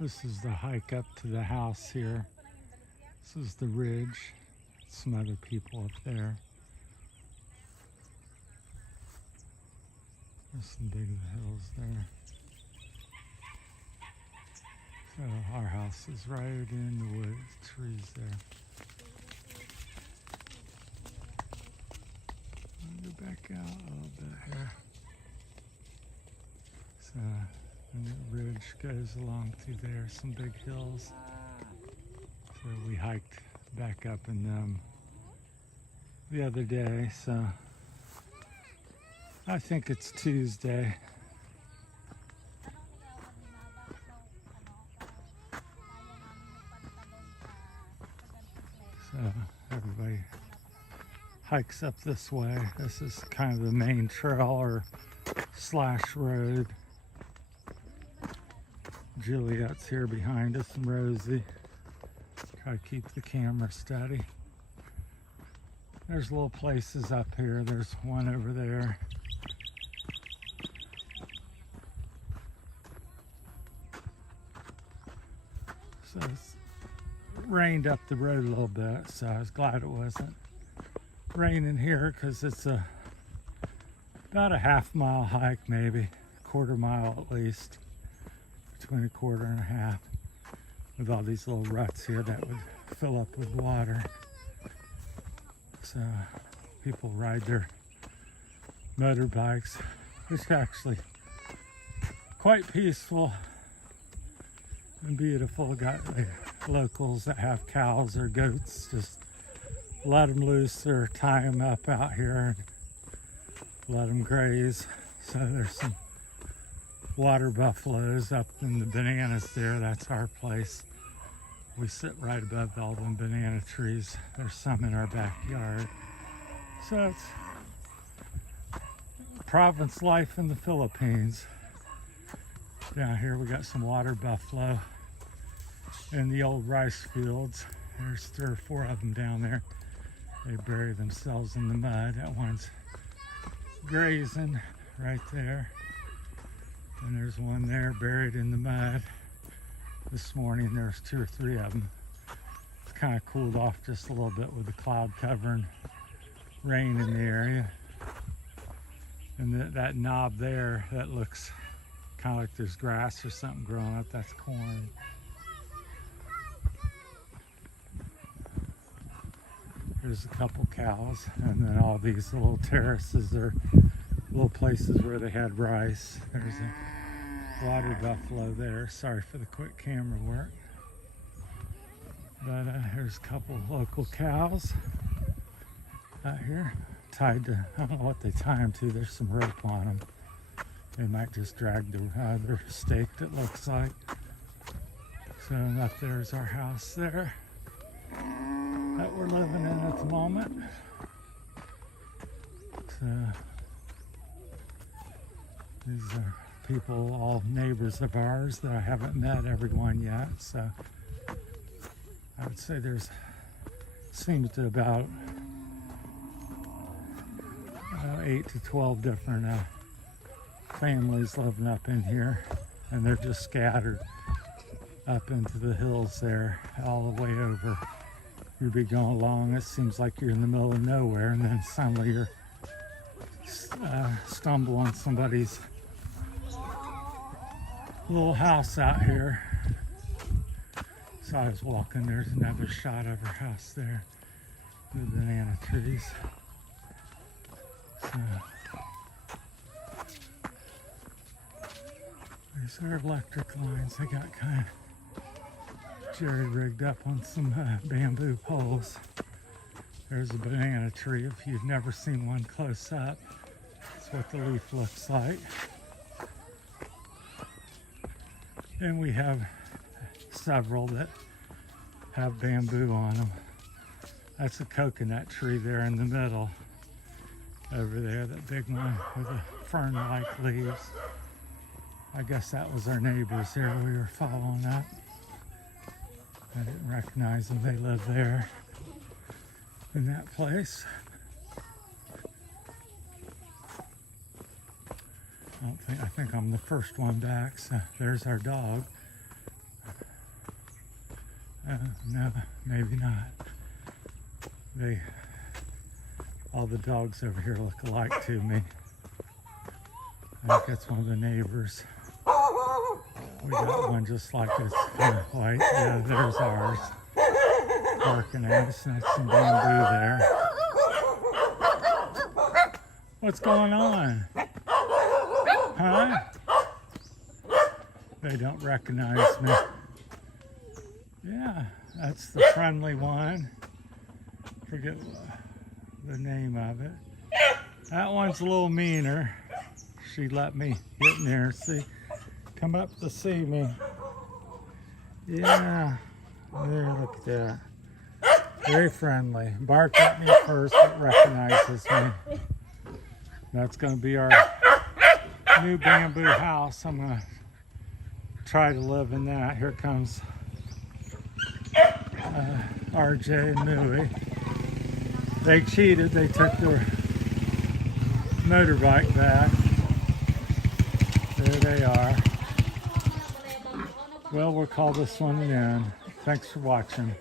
This is the hike up to the house here. This is the ridge. Some other people up there. There's some big hills there. So our house is right in the woods, trees there. I'll go back out a little bit here. So, and the ridge goes along through there, some big hills. So we hiked back up in them the other day, so I think it's Tuesday. So everybody hikes up this way. This is kind of the main trail or slash road. Juliet's here behind us and Rosie. Try to keep the camera steady. There's little places up here. There's one over there. So it's rained up the road a little bit, so I was glad it wasn't raining here because it's about a half-mile hike, maybe quarter mile at least, between a quarter and a half, with all these little ruts here that would fill up with water. So people ride their motorbikes. It's actually quite peaceful and beautiful. Got the locals that have cows or goats, just let them loose or tie them up out here and let them graze. So there's some water buffaloes up in the bananas there. That's our place. We sit right above all them banana trees. There's some in our backyard. So it's province life in the Philippines. Down here we got some water buffalo in the old rice fields. There's 3 or 4 of them down there. They bury themselves in the mud. That one's grazing right there. And there's one there buried in the mud. This morning there's 2 or 3 of them. It's kind of cooled off just a little bit with the cloud cover and rain in the area. And that knob there, that looks kind of like there's grass or something growing up. That's corn. There's a couple cows, and then all these little terraces are little places where they had rice. There's a water buffalo there. Sorry for the quick camera work. But there's a couple local cows out here tied to, I don't know what they tie them to. There's some rope on them. They might just drag they're staked, it looks like. So up there's our house there that we're living in at the moment. So these are people, all neighbors of ours that I haven't met everyone yet. So I would say seems to about 8 to 12 different families living up in here, and they're just scattered up into the hills there, all the way over. You'd be going along, it seems like you're in the middle of nowhere, and then suddenly you're stumble on somebody's little house out here. So I was walking, there's another shot of her house there, the banana trees. So these are electric lines. They got kind of jerry-rigged up on some bamboo poles. There's a banana tree. If you've never seen one close up, that's what the leaf looks like. And we have several that have bamboo on them. That's a coconut tree there in the middle. Over there, that big one with the fern-like leaves. I guess that was our neighbors here we were following up. I didn't recognize them. They live there in that place. I think I'm the first one back. So there's our dog. No, maybe not. All the dogs over here look alike to me. I think that's one of the neighbors. We got one just like this, kind of white. Yeah, there's ours. Barking at us, and that's some bamboo there. What's going on? Huh? They don't recognize me. Yeah, that's the friendly one. Forget the name of it. That one's a little meaner. She let me get in there. See, come up to see me. Yeah, there, look at that. Very friendly. Barked at me first, but recognizes me. That's going to be our new bamboo house. I'm going to try to live in that. Here comes RJ and Nui. They cheated. They took their motorbike back. There they are. Well, we'll call this one an end. Thanks for watching.